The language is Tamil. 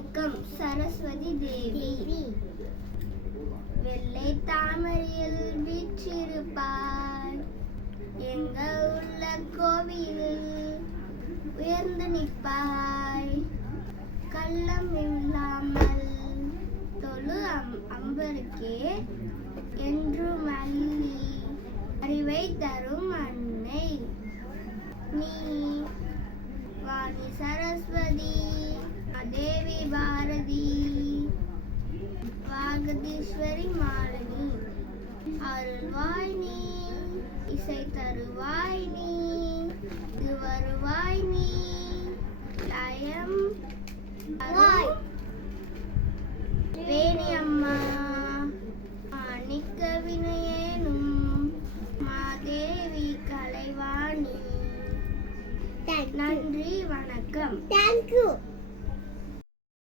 வணக்கம். சரஸ்வதி தேவி. வெள்ளை தாமரையில் வீற்றிருப்பாய், எங்கள் உள்ள கோவிலில் உயர்ந்து நிற்பாய். கள்ளம் இல்லாமல் தொழு அம்பருக்கே என்று மல்லி அறிவை தரும் அன்னை நீ. வாணி சரஸ்வதி தேவி பாரதி வாகதீஸ்வரி மாலினி அருள்வாய் நீ, இசை தருவாய் நீ, இது வருவாய் நீ, லயம் வேணி அம்மா மாணிக்க வினயேனும் மாதேவி கலைவாணி. நன்றி, வணக்கம். தேங்க்யூ.